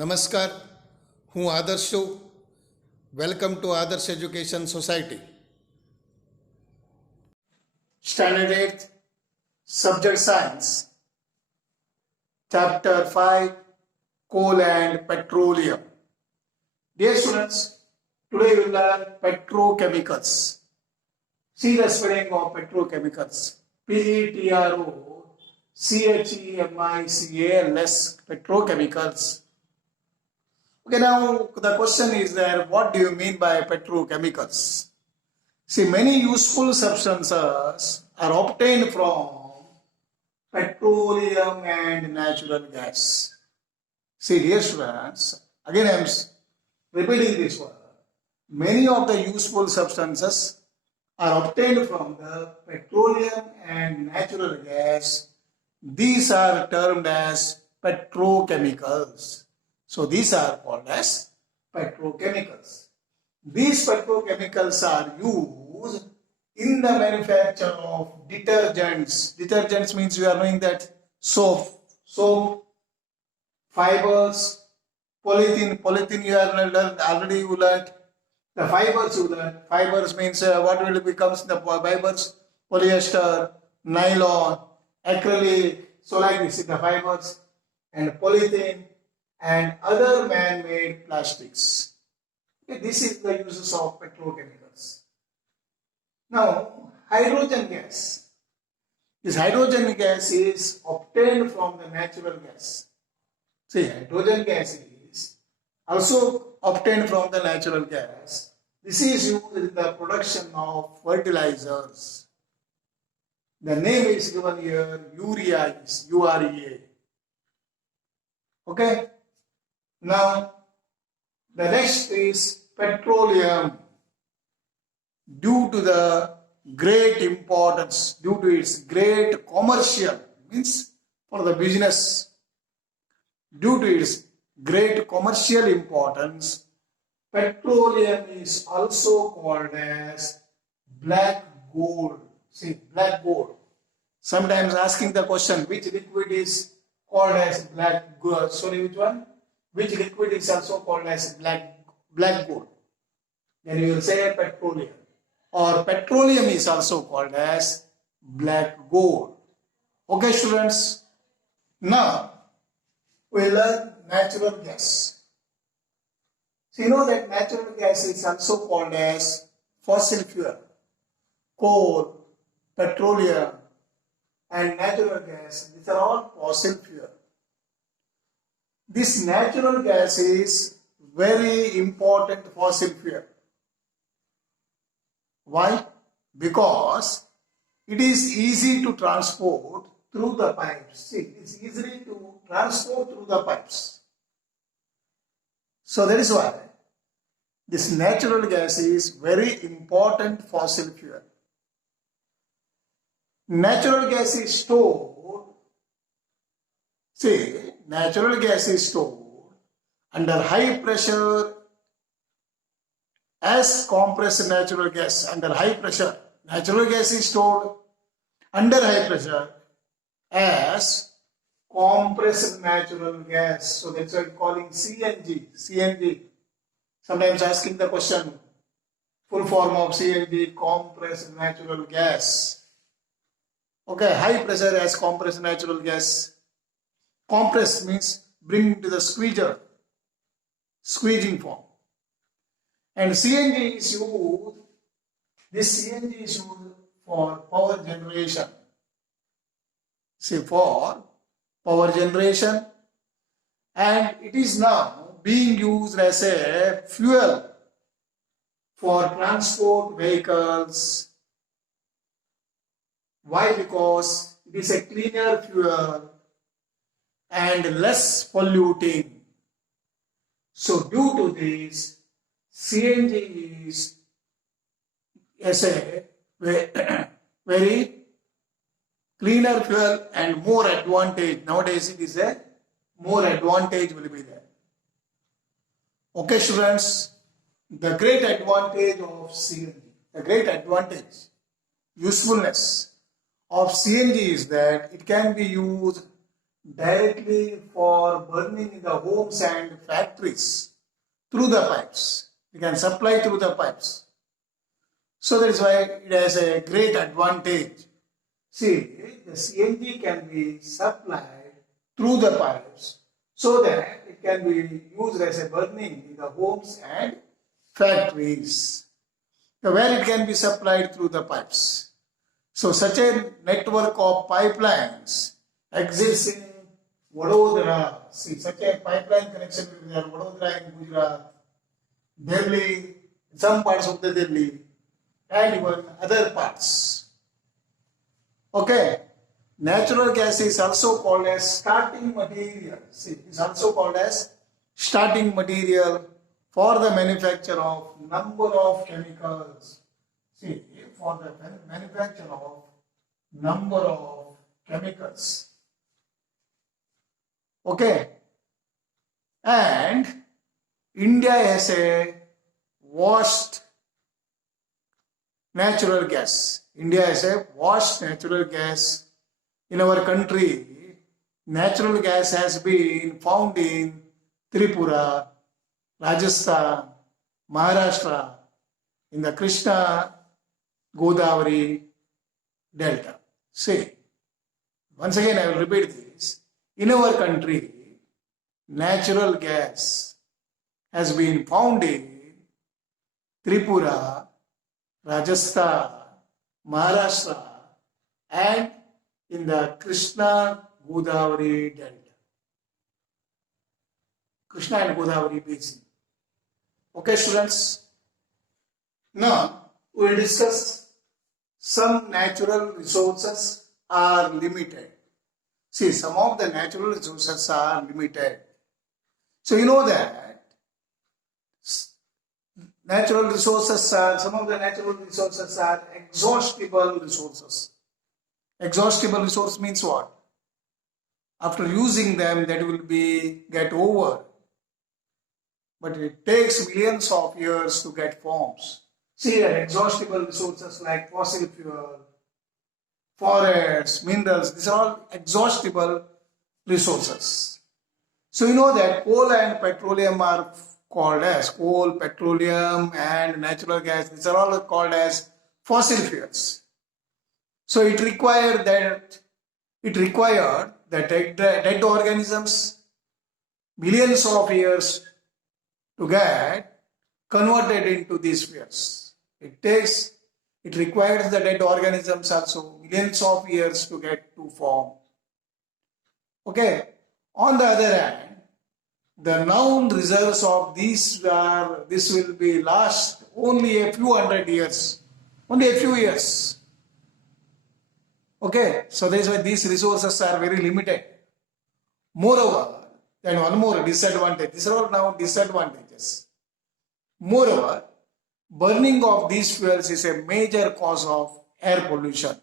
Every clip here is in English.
નમસ્કાર, હું આદર્શ છું. વેલકમ ટુ આદર્શ education society. Standard 8th, Subject Science, Chapter 5, Coal and Petroleum. Dear students, today we will learn petrochemicals. See the spelling of petrochemicals. Petrochemicals, petrochemicals. Okay, now the question is that what do you mean by petrochemicals? See, many useful substances are obtained from petroleum and natural gas. See, dear students, again I am repeating this word. Many of the useful substances are obtained from the petroleum and natural gas. These are termed as petrochemicals. So these are called as petrochemicals. These petrochemicals are used in the manufacture of detergents. Detergents means you are knowing that soap, fibers, polythene you are already you learned. The fibers you learned. Fibers means what will becomes the fibers? Polyester, nylon, acrylic. So like this is the fibers and polythene and other man-made plastics. Okay, this is the uses of petrochemicals. Now, hydrogen gas. This hydrogen gas is obtained from the natural gas. See, hydrogen gas is also obtained from the natural gas. This is used in the production of fertilizers. The name is given here, urea is UREA. Okay? Now, the next is petroleum. Due to the great importance, due to its great commercial, means for the business, due to its great commercial importance, petroleum is also called as black gold. See, black gold. Sometimes asking the question, which liquid is called as black gold? Sorry, which one? Which liquid is also called as black gold? Then you will say petroleum. Or petroleum is also called as black gold. Okay, students. Now we learn natural gas. So you know that natural gas is also called as fossil fuel. Coal, petroleum, and natural gas. These are all fossil fuel. This natural gas is very important fossil fuel. Why? Because it is easy to transport through the pipes. See, it's easy to transport through the pipes. So that is why this natural gas is very important fossil fuel. Natural gas is stored. See, natural gas is stored under high pressure as compressed natural gas. Under high pressure, natural gas is stored under high pressure as compressed natural gas. So that's why I'm calling CNG. CNG. Sometimes asking the question, full form of CNG, compressed natural gas. Okay, high pressure as compressed natural gas. Compress means bring to the squeezing form. And CNG is used, this CNG is used for power generation. See, for power generation, and it is now being used as a fuel for transport vehicles. Why? Because it is a cleaner fuel and less polluting. So due to this, CNG is as a very cleaner fuel and more advantage. Nowadays it is a more advantage will be there. Okay, students, the great advantage of CNG, the great advantage, usefulness of CNG is that it can be used directly for burning in the homes and factories through the pipes. We can supply through the pipes. So that is why it has a great advantage. See, the CNG can be supplied through the pipes so that it can be used as a burning in the homes and factories, where it can be supplied through the pipes. So such a network of pipelines exists in Vadodara. See, such a pipeline connection will be there, Vadodara in Gujarat, Delhi, some parts of the Delhi, and even other parts. Okay. Natural gas is also called as starting material. See, it is also called as starting material for the manufacture of number of chemicals. See, for the manufacture of number of chemicals. Okay. And India has a vast natural gas. India has a vast natural gas. In our country, natural gas has been found in Tripura, Rajasthan, Maharashtra, in the Krishna Godavari Delta. See, once again I will repeat this. In our country, natural gas has been found in Tripura, Rajasthan, Maharashtra, and in the Krishna Godavari Delta. Krishna and Godavari basin. Okay, students. Now we will discuss some natural resources are limited. See, some of the natural resources are limited. So you know that natural resources are, some of the natural resources are exhaustible resources. Exhaustible resource means what? After using them, that will be get over. But it takes millions of years to get forms. See, exhaustible resources like fossil fuel, forests, minerals, these are all exhaustible resources. So you know that coal and petroleum are called as coal, petroleum and natural gas. These are all called as fossil fuels. So it required that dead organisms millions of years to get converted into these fuels. It requires the dead organisms also millions of years to get to form. Okay. On the other hand, the known reserves of this will be last only a few hundred years, only a few years. Okay, so that is why these resources are very limited. Moreover, then one more disadvantage. These are all now disadvantages. Moreover, burning of these fuels is a major cause of air pollution.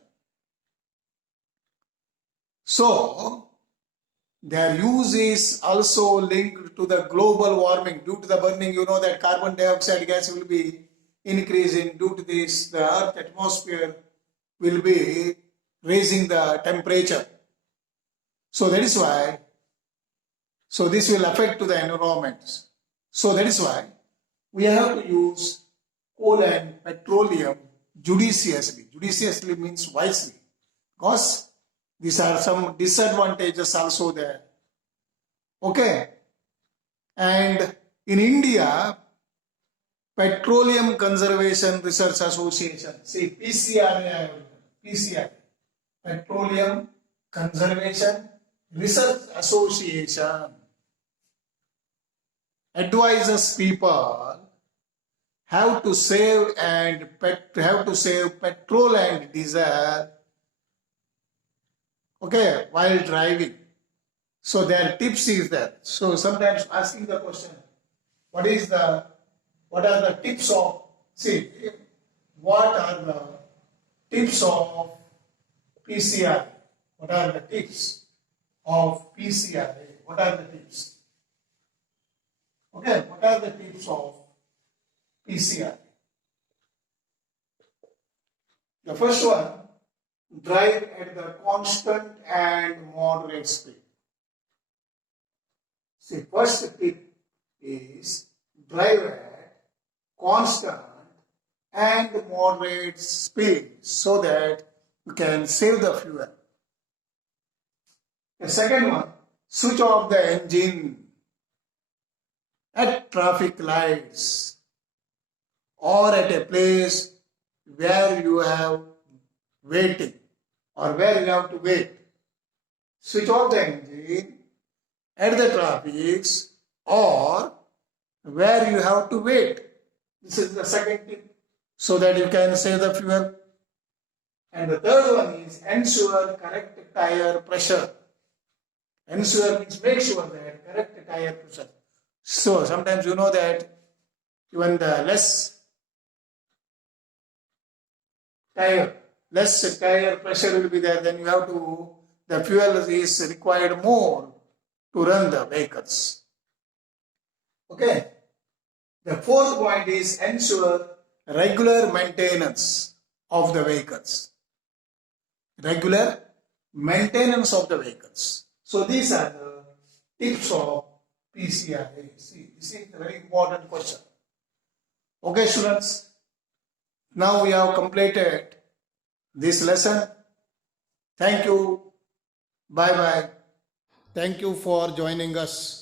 So, their use is also linked to the global warming. Due to the burning, you know that carbon dioxide gas will be increasing. Due to this, the earth atmosphere will be raising the temperature. So that is why, so this will affect to the environment. So that is why we have to use coal and petroleum judiciously. Judiciously means wisely. Because these are some disadvantages also there. Okay. And in India, Petroleum Conservation Research Association, see PCRA, Petroleum Conservation Research Association, advises people have to save petrol and diesel, okay, while driving. So their tips is that. So sometimes asking the question, what are the tips of, see, what are the tips of PCRA? What are the tips of PCRA? What are the tips? Okay, what are the tips of PCRA? The first one, drive at the constant and moderate speed. See, first tip is drive at constant and moderate speed so that you can save the fuel. The second one, switch off the engine at traffic lights or at a place where you have waiting or where you have to wait. Switch off the engine at the traffics or where you have to wait. This is the second tip so that you can save the fuel. And the third one is ensure correct tire pressure. Ensure means make sure that correct tire pressure. So sometimes you know that even the less tire pressure will be there, then you have to, the fuel is required more to run the vehicles. Okay. The fourth point is ensure regular maintenance of the vehicles. Regular maintenance of the vehicles. So these are the tips of PCRA. See, this is a very important question. Okay, students. Now we have completed this lesson. Thank you. Bye bye. Thank you for joining us.